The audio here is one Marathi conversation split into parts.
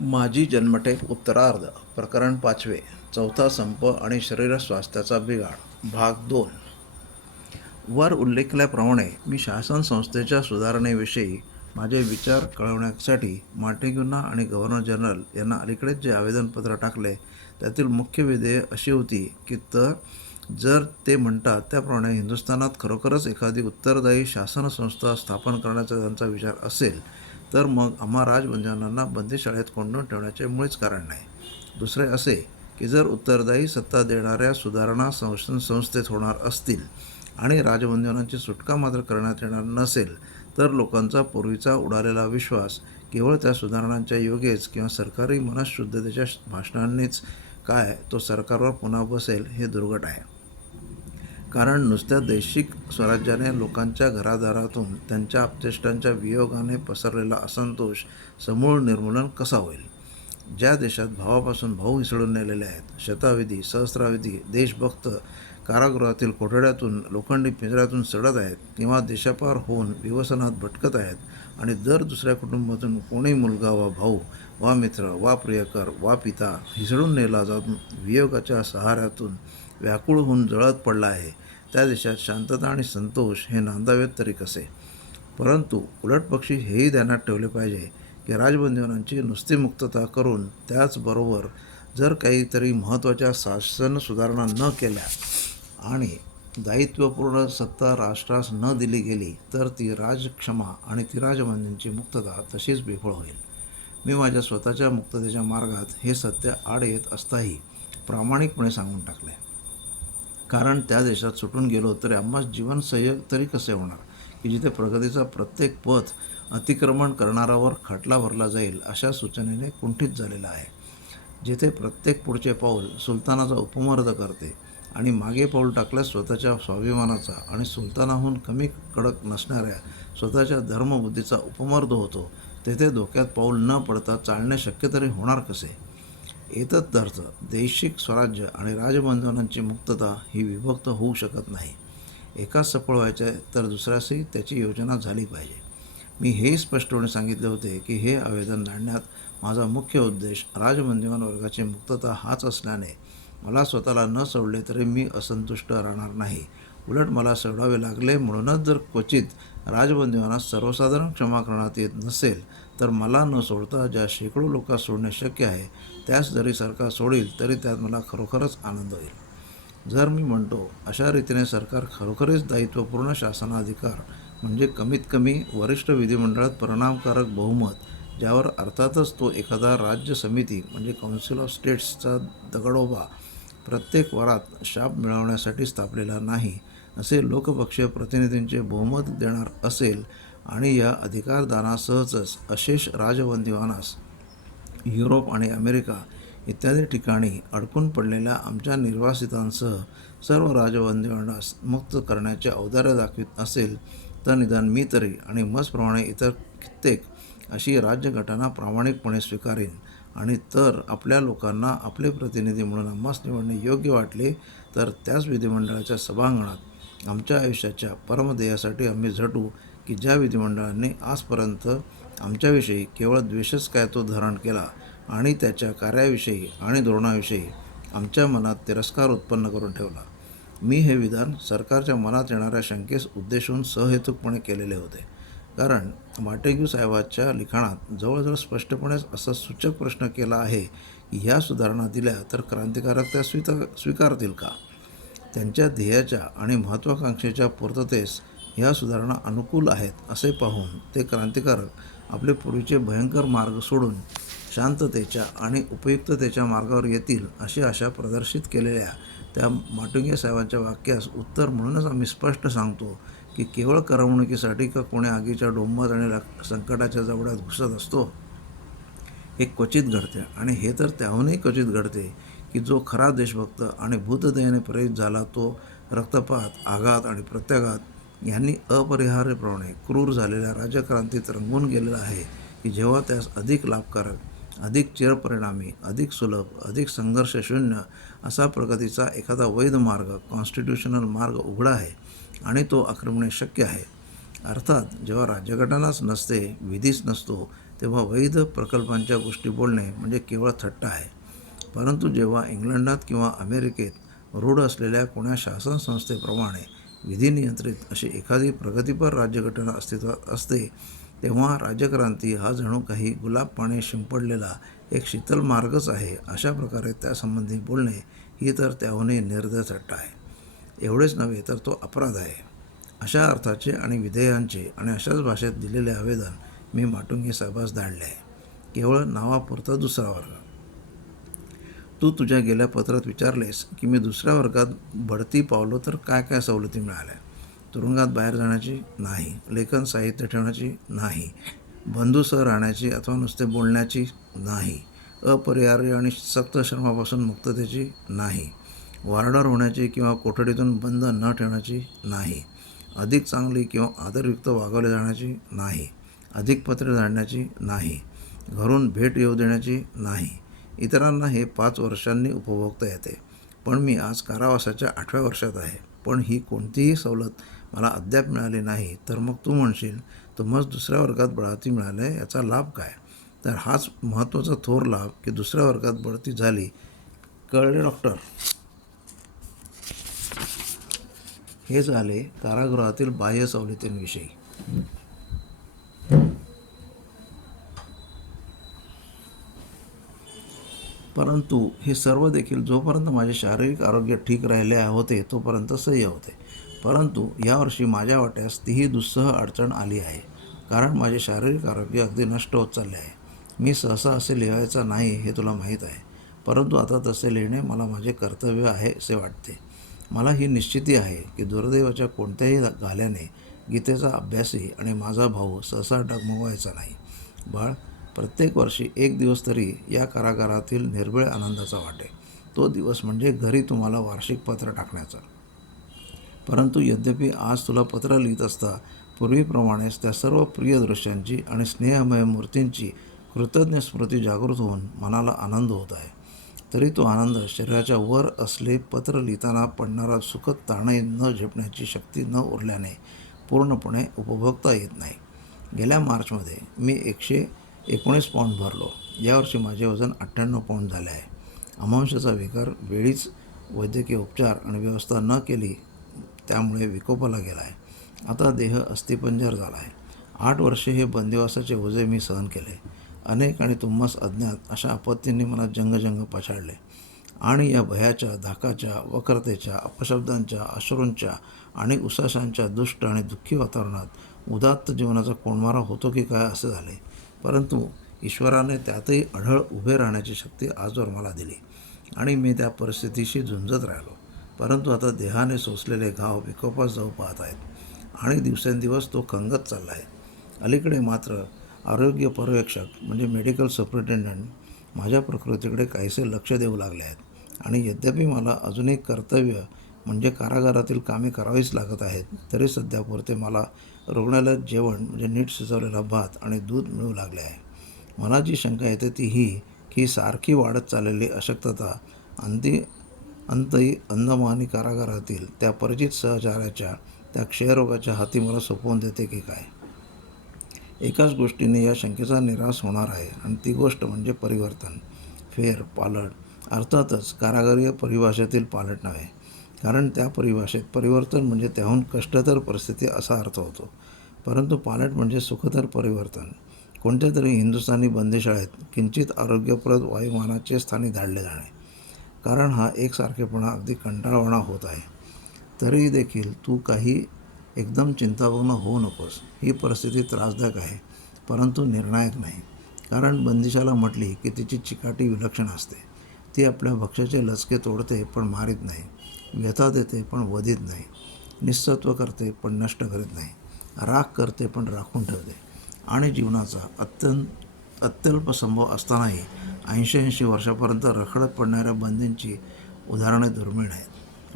माझी जन्मटेक उत्तरार्ध प्रकरण पाचवे चौथा संप आणि शरीर स्वास्थ्याचा बिघाड भाग दोन. वर उल्लेखल्याप्रमाणे मी शासन संस्थेच्या सुधारणेविषयी माझे विचार कळवण्यासाठी माटेग्युना आणि गव्हर्नर जनरल यांना अलीकडेच जे आवेदनपत्र टाकले त्यातील मुख्य विधेय अशी होती की तर जर ते म्हणतात त्याप्रमाणे हिंदुस्थानात खरोखरच एखादी उत्तरदायी शासन संस्था स्थापन करण्याचा त्यांचा विचार असेल तर मग आम्हा राजबंधनांना बंदीशाळेत कोंडून ठेवण्याचे मुळीच कारण नाही. दुसरे असे की जर उत्तरदायी सत्ता देणाऱ्या सुधारणा संशोधन संस्थेत होणार असतील आणि राजबंधनांची सुटका मात्र करण्यात येणार नसेल तर लोकांचा पूर्वीचा उडालेला विश्वास केवळ त्या सुधारणांच्या योगेच किंवा सरकारी मनशुद्धतेच्या भाषणांनीच काय तो सरकारवर पुन्हा बसेल हे दुर्घट आहे. कारण नुसत्या देशिक स्वराज्याने लोकांच्या घरादारातून त्यांच्या अपचेष्टांच्या वियोगाने पसरलेला असंतोष समूळ निर्मूलन कसा होईल? ज्या देशात भावापासून भाऊ इसळून नेलेले आहेत शताविधी सहस्राविधी देशभक्त कारागृहातील कोठड्यातून लोखंडी पिंजऱ्यातून सडत आहेत किंवा देशापार होऊन विवसनात भटकत आहेत आणि दर दुसऱ्या कुटुंबातून कोणी मुलगा वा भाऊ वा मित्र वा प्रियकर वा पिता हिसळून नेला जाऊन वियोगाच्या सहाऱ्यातून व्याकुळ होऊन जळत पडला आहे. त्या देशात शांतता आणि संतोष हे नांदावेत तरी कसे? परंतु उलटपक्षी हेही ध्यानात ठेवले पाहिजे की राजबंधनांची नुसती मुक्तता करून त्याचबरोबर जर काहीतरी महत्त्वाच्या शासन सुधारणा न केल्या आणि दायित्वपूर्ण सत्ता राष्ट्रास न दिली गेली तर ती राजक्षमा आणि ती राजबंधींची मुक्तता तशीच बेफळ होईल. मी माझ्या स्वतःच्या मुक्ततेच्या मार्गात हे सत्य आड येत असताही प्रामाणिकपणे सांगून टाकले. कारण त्या देशात सुटून गेलो तरी आम्हा जीवन संयोग तरी कसे होणार? की जिथे प्रगतीचा प्रत्येक पथ अतिक्रमण करणारावर खटला भरला जाईल अशा सूचनेने कुंठित झालेला आहे. जिथे प्रत्येक पुढचे पाऊल सुलतानाचा उपमर्द करते आणि मागे पाऊल टाकल्यास स्वतःच्या स्वाभिमानाचा आणि सुलतानाहून कमी कडक नसणाऱ्या स्वतःच्या धर्मबुद्धीचा उपमर्द होतो तेथे धोक्यात पाऊल न पडता चालणे शक्य तरी होणार कसे? एतदर्थ देशिक स्वराज्य आणि राजबंधनांची मुक्तता ही विभक्त होऊ शकत नाही. एकाच सफळ व्हायचे तर दुसऱ्यासही त्याची योजना झाली पाहिजे. मी हे स्पष्टपणे सांगितले होते की हे आवेदन लाडण्यात माझा मुख्य उद्देश राजबंदिवान वर्गाची मुक्तता हाच असल्याने मला स्वतःला न सोडले तरी मी असंतुष्ट राहणार नाही. उलट मला सोडावे लागले म्हणूनच जर क्वचित राजबंदिवानास सर्वसाधारण क्षमा करण्यात येत नसेल तर मला न सोडता ज्या शेकडो लोकांस सोडणे शक्य आहे त्यास जरी सरकार सोडील तरी त्यात मला खरोखरच आनंद होईल. जर मी म्हणतो अशा रीतीने सरकार खरोखरच दायित्वपूर्ण शासनाधिकार म्हणजे कमीत कमी वरिष्ठ विधिमंडळात परिणामकारक बहुमत ज्यावर अर्थातच तो एखादा राज्य समिती म्हणजे काउन्सिल ऑफ स्टेट्सचा दगडोबा प्रत्येक वरात शाप मिळवण्यासाठी स्थापलेला नाही असे लोकपक्षीय प्रतिनिधींचे बहुमत देणार असेल आणि या अधिकारदानासहच अशेष राजबंदीवानास युरोप आणि अमेरिका इत्यादी ठिकाणी अडकून पडलेल्या आमच्या निर्वासितांसह सर्व राजबंदिवानास मुक्त करण्याचे औदार्य दाखवित असेल तर निदान मी तरी आणि मजप्रमाणे इतर कित्येक अशी राज्यघटना प्रामाणिकपणे स्वीकारेन आणि तर आपल्या लोकांना आपले प्रतिनिधी म्हणून आम्हास निवडणे योग्य वाटले तर त्याच विधिमंडळाच्या सभांगणात आमच्या आयुष्याच्या परमध्येयासाठी आम्ही झटू की ज्या विधिमंडळांनी आजपर्यंत आमच्याविषयी केवळ द्वेषच काय तो धारण केला आणि त्याच्या कार्याविषयी आणि धोरणाविषयी आमच्या मनात तिरस्कार उत्पन्न करून ठेवला. मी हे विधान सरकारच्या मनात येणाऱ्या शंकेस उद्देशून सहहेतुकपणे केलेले होते. कारण माटेग्यू साहेबाच्या लिखाणात जवळजवळ स्पष्टपणे असा सूचक प्रश्न केला आहे की ह्या सुधारणा दिल्या तर क्रांतिकारक त्या स्वीता स्वीकारतील का? त्यांच्या ध्येयाच्या आणि महत्त्वाकांक्षेच्या पूर्ततेस ह्या सुधारणा अनुकूल आहेत असे पाहून ते क्रांतिकारक आपले पूर्वीचे भयंकर मार्ग सोडून शांततेच्या आणि उपयुक्ततेच्या मार्गावर येतील अशी आशा प्रदर्शित केलेल्या त्या माटुंगे साहेबांच्या वाक्यास उत्तर म्हणूनच आम्ही स्पष्ट सांगतो की केवळ करमणुकीसाठी का कोणी आगीच्या डोंबात आणि संकटाच्या जवळात घुसत असतो? हे क्वचित घडते आणि हे तर त्याहूनही क्वचित घडते की जो खरा देशभक्त आणि भूतदयाने प्रेरित झाला तो रक्तपात आघात आणि प्रत्याघात यांनी अपरिहार्यप्रमाणे क्रूर झालेल्या राजक्रांतीत रंगून गेलेला आहे की जेव्हा त्यास अधिक लाभकारक अधिक चिरपरिणामी अधिक सुलभ अधिक संघर्षशून्य असा प्रगतीचा एखादा वैध मार्ग कॉन्स्टिट्युशनल मार्ग उघडा आहे आणि तो आक्रमणे शक्य आहे. अर्थात जेव्हा राज्यघटनाच नसते विधीच नसतो तेव्हा वैध प्रकल्पांच्या गोष्टी बोलणे म्हणजे केवळ थट्टा आहे. परंतु जेव्हा इंग्लंडात किंवा अमेरिकेत रूढ असलेल्या कोण्या शासन संस्थेप्रमाणे विधिनियंत्रित अशी एखादी प्रगतीपर राज्यघटना अस्तित्वात असते तेव्हा राज्यक्रांती हा जणू काही गुलाब पाणी शिंपडलेला एक शीतल मार्गच आहे अशा प्रकारे त्यासंबंधी बोलणे ही तर त्याहूनही निर्दय थट्टा आहे. एवढेच नव्हे तर तो अपराध आहे. अशा अर्थाचे आणि विधेयांचे आणि अशाच भाषेत दिलेले आवेदन मी माटुंगी साहेबास धाडले आहे. केवळ नावापुरता दुसरा वर्ग तू तुझ्या गेल्या पत्रात विचारलेस की मी दुसऱ्या वर्गात बढती पावलो तर काय काय सवलती मिळाल्या? तुरुंगात बाहेर जाण्याची नाही लेखन साहित्य ठेवण्याची नाही बंधूसह राहण्याची अथवा नुसते बोलण्याची नाही अपरिहार्य आणि सक्त श्रमापासून मुक्ततेची नाही वार्डर होण्याची किंवा कोठडीतून बंद न ठेवण्याची नाही अधिक चांगली किंवा आदरयुक्त वागवले जाण्याची नाही अधिक पत्रे जाणण्याची नाही घरून भेट येऊ देण्याची नाही इतरांना हे पाच वर्षांनी उपभोगता येते. पण मी आज कारावासाच्या आठव्या वर्षात आहे. पण ही कोणतीही सवलत मला अद्याप मिळाली नाही. तर मग तू म्हणशील तुम्हाला दुसऱ्या वर्गात बढती मिळालं आहे याचा लाभ काय? तर हाच महत्त्वाचा थोर लाभ की दुसऱ्या वर्गात बढती झाली. कळले डॉक्टर? हे झाले कारागृहातील बाह्य सवलतींविषयी. परंतु हे सर्व देखील जोपर्यंत माझे शारीरिक आरोग्य ठीक राहिले होते तोपर्यंत सह्य होते. परंतु यावर्षी माझ्या वाट्यास तीही दुस्सह अडचण आली आहे. कारण माझे शारीरिक आरोग्य अगदी नष्ट होत चालले आहे. मी सहसा असे लिहायचा नाही हे तुला माहीत आहे. परंतु आता तसे लिहिणे मला माझे कर्तव्य आहे असे वाटते. मला ही निश्चिती आहे की दुर्दैवाच्या कोणत्याही गाल्याने गीतेचा अभ्यासी आणि माझा भाऊ सहसा डगमगवायचा नाही. बाळ प्रत्येक वर्षी एक दिवस तरी या कारागारातील निर्भय आनंदाचा वाटे. तो दिवस म्हणजे घरी तुम्हाला वार्षिक पत्र टाकण्याचा. परंतु यद्यपि आज तुला पत्र लिहित असता पूर्वीप्रमाणेच त्या सर्व प्रिय दृश्यांची आणि स्नेहमय मूर्तींची कृतज्ञ स्मृती जागृत होऊन मनाला आनंद होत आहे. तरी तो आनंद शरीराच्या वर असले पत्र लिहिताना पडणारा सुखद ताणही न झेपण्याची शक्ती न उरल्याने पूर्णपणे उपभोगता येत नाही. गेल्या मार्चमध्ये मी एकशे एकोणीस पाऊंड भरलो. यावर्षी माझे वजन अठ्ठ्याण्णव पाऊंड झाले आहे. अमांशाचा विकार वेळीच वैद्यकीय उपचार आणि व्यवस्था न केली त्यामुळे विकोपाला गेला आहे. आता देह अस्थिपंजर झाला आहे. आठ वर्षे हे बंदिवासाचे ओझे मी सहन केले. अनेक आणि तुम्हास अज्ञात अशा आपत्तींनी मला जंगजंग पछाडले. आणि या भयाच्या धाकाच्या वक्रतेच्या अपशब्दांच्या अश्रूंच्या आणि उसाशांच्या दुष्ट आणि दुःखी वातावरणात उदात्त जीवनाचा कोणमारा होतो की काय असे झाले? परंतु ईश्वराने त्यातही अढळ उभे राहण्याची शक्ती आजवर मला दिली आणि मी त्या परिस्थितीशी झुंजत राहिलो. परंतु आता देहाने सोसलेले घाव विकोपास जाऊ पाहत आहेत आणि दिवसेंदिवस तो खंगत चालला आहे. अलीकडे मात्र आरोग्य पर्यवेक्षक म्हणजे मेडिकल सुप्रिटेंडंट माझ्या प्रकृतीकडे काहीसे लक्ष देऊ लागले आहेत आणि यद्यपि मला अजूनही कर्तव्य म्हणजे कारागारातील कामे करावीच लागत आहेत. तरी सध्या पुरते मला रुग्णालयात जेवण म्हणजे नीट शिजवलेला भात आणि दूध मिळू लागले आहे. मला जी शंका येते ती ही की सारखी वाढत चाललेली अशक्तता अंती अंतही अंदमानी कारागारातील त्या परिचित सहचाऱ्याच्या त्या क्षयरोगाच्या हाती मला सोपवून देते की काय? एकाच गोष्टीने या शंकेचा निराश होणार आहे आणि ती गोष्ट म्हणजे परिवर्तन. फेर पालट अर्थातच कारागारीय परिभाषेतील पालट नव्हे. कारण त्या परिभाषेत परिवर्तन म्हणजे त्याहून कष्टतर परिस्थिती असा अर्थ होतो. परंतु पालट म्हणजे सुखतर परिवर्तन. कोणत्या तरी हिंदुस्थानी बंदीशाळेत किंचित आरोग्यप्रद वायुमानाचे स्थानी धाडले जाणे. कारण हा एकसारखेपणा अगदी कंटाळवाणा होत आहे. तरीही देखील तू काही एकदम चिंतावून होऊ नकोस. ही परिस्थिती त्रासदायक आहे. परंतु निर्णायक नाही. कारण बंदिशाला म्हटली की तिची चिकाटी विलक्षण असते. ती आपल्या भक्ष्याचे लचके तोडते पण मारीत नाही. व्यथा देते पण वधित नाही. निस्सत्व करते पण नष्ट करीत नाही. राख करते पण राखून ठेवते. आणि जीवनाचा अत्यंत अत्यल्प संभव असतानाही ऐंशी ऐंशी वर्षापर्यंत रखडत पडणाऱ्या बंदींची उदाहरणे दुर्मिळ आहेत.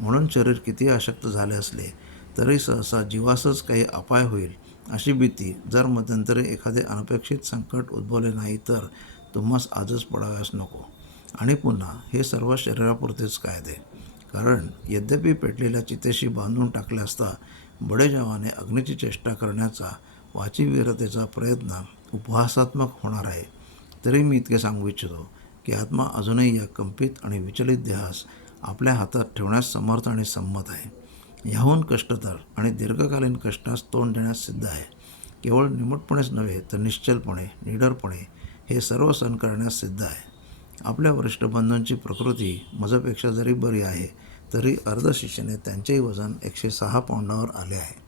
म्हणून शरीर किती अशक्त झाले असले तरी सहसा जीवासच काही अपाय होईल अशी भीती जर मध्यंतरी एखादे अनपेक्षित संकट उद्भवले नाही तर तुम्हास आजच पडाव्यास नको. आणि पुन्हा हे सर्व शरीरापुरतेच कायदे. कारण यद्यपि पेटलेल्या चितेशी बांधून टाकले असता बडेजावाने अग्नीची चेष्टा करण्याचा वाचीवीरतेचा प्रयत्न उपहासात्मक होणार आहे. तरी मी इतके सांगू इच्छितो की आत्मा अजूनही या कंपित आणि विचलित देहास आपल्या हातात ठेवण्यास समर्थ आणि संमत आहे. ह्याहून कष्टतर आणि दीर्घकालीन कष्टास तोंड देण्यास सिद्ध आहे. केवळ निमटपणेच नव्हे तर निश्चलपणे निडरपणे हे सर्व सण करण्यास सिद्ध आहे. आपल्या वरिष्ठ बंधूंची प्रकृती मजपेक्षा जरी बरी आहे तरी अर्धशिष्याने त्यांचेही वजन एकशे सहा पाऊंडावर आले आहे.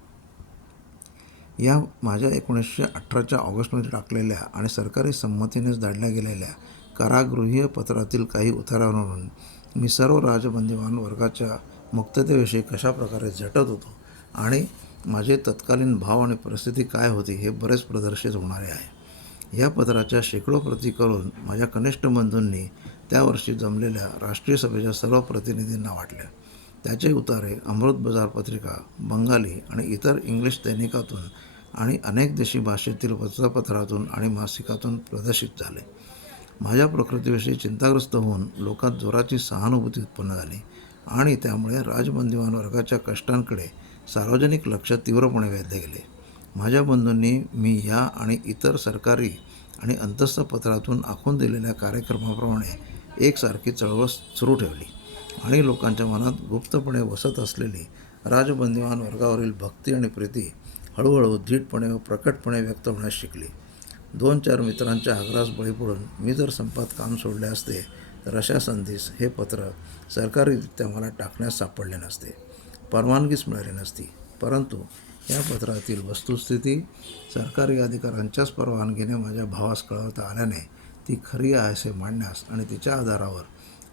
या माझ्या एकोणीसशे अठराच्या ऑगस्टमध्ये टाकलेल्या आणि सरकारी संमतीनेच धाडल्या गेलेल्या कारागृहीय पत्रातील काही उतारावरून मी सर्व राजबंदीवान वर्गाच्या मुक्ततेविषयी कशाप्रकारे झटत होतो आणि माझे तत्कालीन भाव आणि परिस्थिती काय होती हे बरेच प्रदर्शित होणारे आहे. या पत्राच्या शेकडो प्रती करून माझ्या कनिष्ठ बंधूंनी त्या वर्षी जमलेल्या राष्ट्रीय सभेच्या सर्व प्रतिनिधींना वाटल्या. त्याचे उतारे अमृत बाजार पत्रिका बंगाली आणि इतर इंग्लिश दैनिकातून आणि अनेक देशी भाषेतील वृत्तपत्रातून आणि मासिकातून प्रदर्शित झाले. माझ्या प्रकृतीविषयी चिंताग्रस्त होऊन लोकात जोराची सहानुभूती उत्पन्न झाली आणि त्यामुळे राजबंदीवान वर्गाच्या कष्टांकडे सार्वजनिक लक्ष तीव्रपणे वेधले गेले. माझ्या बंधूंनी मी या आणि इतर सरकारी आणि अंतस्थ पत्रातून आखून दिलेल्या कार्यक्रमाप्रमाणे एकसारखी चळवळ सुरू ठेवली आणि लोकांच्या मनात गुप्तपणे वसत असलेली राजबंदीवान वर्गावरील भक्ती आणि प्रीती हळूहळू धीटपणे व प्रकटपणे व्यक्त होण्यास शिकली. दोन चार मित्रांच्या आग्रास बळी पडून मी जर संपात काम सोडले असते तर अशा संधीस हे पत्र सरकारीरित्या मला टाकण्यास सापडले नसते. परवानगीच मिळाली नसती. परंतु या पत्रातील वस्तुस्थिती सरकारी अधिकाऱ्यांच्याच परवानगीने माझ्या भावास कळवता आल्याने ती खरी आहे असे मांडण्यास आणि तिच्या आधारावर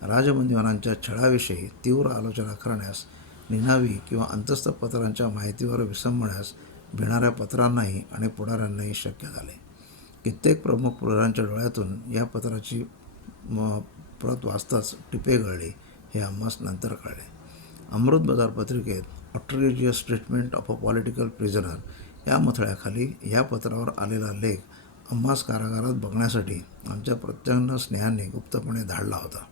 राजबंदीवानांच्या छळाविषयी तीव्र आलोचना करण्यास निनावी किंवा अंतस्थ पत्रांच्या माहितीवर विसंबण्यास भिणाऱ्या पत्रांनाही आणि पुढाऱ्यांनाही शक्य झाले. कित्येक प्रमुख पुढाऱ्यांच्या डोळ्यातून या पत्राची म प्रत वाचताच टिपे गळली हे आम्हास नंतर कळले. अमृत बाजार पत्रिकेत outrageous treatment of a political prisoner या मथळ्याखाली या पत्रावर आलेला लेख आम्हास कारागारात बघण्यासाठी आमच्या प्रत्यंग स्नेहाने गुप्तपणे धाडला होता.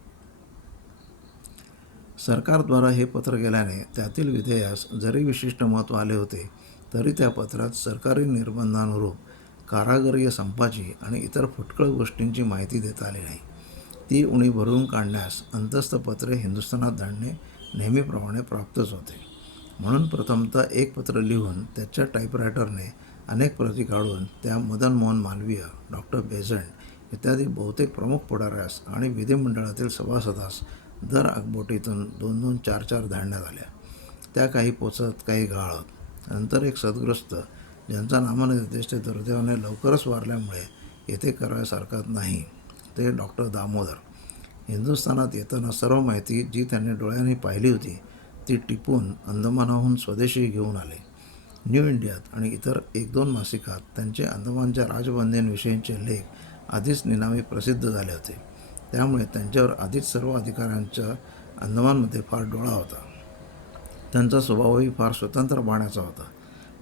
सरकारद्वारा हे पत्र गेल्याने त्यातील विधेयास जरी विशिष्ट महत्त्व आले होते तरी त्या पत्रात सरकारी निर्बंधानुरूप कारागरीय संपाची आणि इतर फुटकळ गोष्टींची माहिती देता आली नाही. ती उणी भरून काढण्यास अंतस्थ पत्रे हिंदुस्थानात धाडणे नेहमीप्रमाणे प्राप्तच होते. म्हणून प्रथमतः एक पत्र लिहून त्याच्या टाईपरायटरने अनेक प्रती काढून त्या मदन मोहन मालवीय डॉक्टर बेझंट इत्यादी बहुतेक प्रमुख पुढाऱ्यास आणि विधिमंडळातील सभासदास दर आगबोटीतून दोन दोन चार चार धाडण्यात आल्या. त्या काही पोचत काही गाळत. नंतर एक सदग्रस्त ज्यांचा नामनिर्देश ते दुर्दैवाने लवकरच वारल्यामुळे येथे करायस हरकत नाही ते डॉक्टर दामोदर. हिंदुस्थानात येताना सर्व माहिती जी त्यांनी डोळ्यांनी पाहिली होती ती टिपून अंदमानाहून स्वदेशी घेऊन आले. न्यू इंडियात आणि इतर एक दोन मासिकात त्यांचे अंदमानच्या राजबंदींविषयीचे लेख आधीच निनामी प्रसिद्ध झाले होते. त्यामुळे त्यांच्यावर आधीच सर्व अधिकाऱ्यांच्या अंदमानमध्ये फार डोळा होता. त्यांचा स्वभावही फार स्वतंत्र पाहण्याचा होता.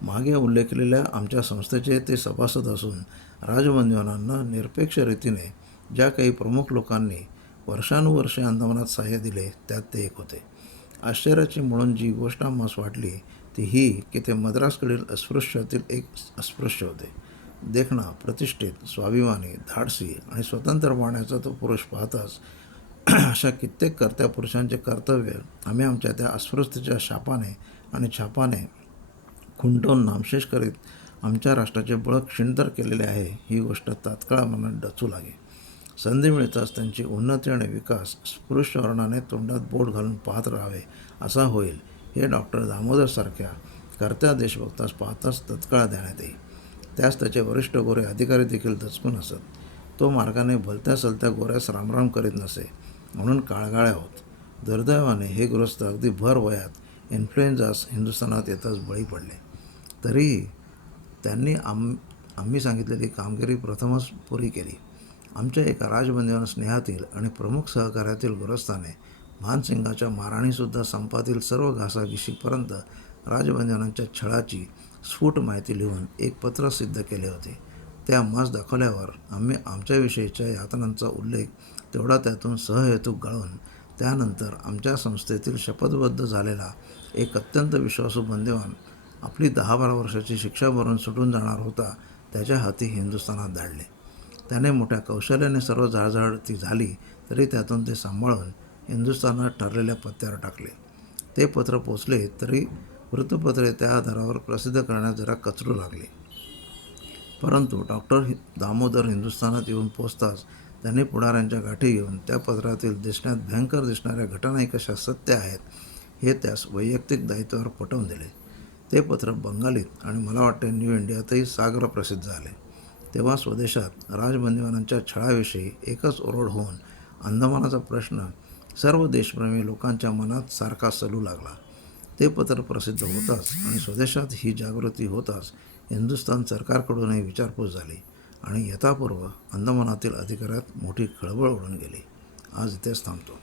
मागे उल्लेखलेल्या आमच्या संस्थेचे ते सभासद असून राजबंदीवानांना निरपेक्ष रीतीने ज्या काही प्रमुख लोकांनी वर्षानुवर्षे अंदमानात सहाय्य दिले त्यात ते एक होते. आश्चर्याची म्हणून जी गोष्ट आम्हास वाटली ती ही की ते मद्रासकडील अस्पृश्यातील एक अस्पृश्य होते. देखणा प्रतिष्ठित स्वाभिमानी धाडसी आणि स्वतंत्र पाण्याचा तो पुरुष पाहताच अशा कित्येक कर्त्या पुरुषांचे कर्तव्य आम्ही आमच्या त्या अस्पृश्यतेच्या शापाने आणि छापाने खुंटून नामशेष करीत आमच्या राष्ट्राचे बळ क्षीणतर केलेले आहे ही गोष्ट तात्काळ मनात डचू लागे. संधी मिळताच त्यांची उन्नती आणि विकास स्पृश्य वर्णाने तोंडात बोट घालून पाहत राहावे असा होईल हे डॉक्टर दामोदरसारख्या कर्त्या देशभक्तास पाहताच तत्काळ देण्यात येईल. त्यास त्याचे वरिष्ठ गोरे अधिकारी देखील दचकून असत. तो मार्गाने भलत्या सलत्या गोऱ्यास रामराम करीत नसे म्हणून काळगाळ्या होत. दुर्दैवाने हे गृहस्थ अगदी भर वयात इन्फ्लुएन्झास हिंदुस्थानात येताच बळी पडले. तरीही त्यांनी आम आम्ही सांगितलेली कामगिरी प्रथमच पुरी केली. आमच्या एका राजबंदीवान स्नेहातील आणि प्रमुख सहकार्यातील गुरस्थाने मानसिंगाच्या माराणीसुद्धा संपातील सर्व घासाघिशीपर्यंत राजबंदीवानांच्या छळाची स्फुट माहिती लिहून एक पत्र सिद्ध केले होते. ते आम्हास दाखवल्यावर आम्ही आमच्याविषयीच्या यातनांचा उल्लेख तेवढा त्यातून सहहेतूक गळून त्यानंतर आमच्या संस्थेतील शपथबद्ध झालेला एक अत्यंत विश्वासू बंदेवान आपली दहा बारा वर्षाची शिक्षा भरून सुटून जाणार होता त्याच्या हाती हिंदुस्थानात धाडले. त्याने मोठ्या कौशल्याने सर्व जाळजाळती झाली तरी त्यातून ते सांभाळून हिंदुस्थानात ठरलेल्या पत्त्यावर टाकले. ते पत्र पोचले तरी वृत्तपत्रे त्या आधारावर प्रसिद्ध करण्यास जरा कचरू लागले. परंतु डॉक्टर दामोदर हिंदुस्थानात येऊन पोचताच त्यांनी पुढाऱ्यांच्या गाठी येऊन त्या पत्रातील दिसण्यात भयंकर दिसणाऱ्या घटना कशा सत्य आहेत हे त्यास वैयक्तिक दायित्वावर पटवून दिले. ते पत्र बंगालीत आणि मला वाटते न्यू इंडियातही सागर प्रसिद्ध झाले. तेव्हा स्वदेशात राजबंदीवानांच्या छळाविषयी एकच ओरड होऊन अंदमानाचा प्रश्न सर्व देशप्रेमी लोकांच्या मनात सारखा सलू लागला. ते पत्र प्रसिद्ध होताच आणि स्वदेशात ही जागृती होताच हिंदुस्थान सरकारकडूनही विचारपूस झाली आणि यथापूर्व अंदमानातील अधिकाऱ्यात मोठी खळबळ उडून गेली. आज इथेच थांबतो.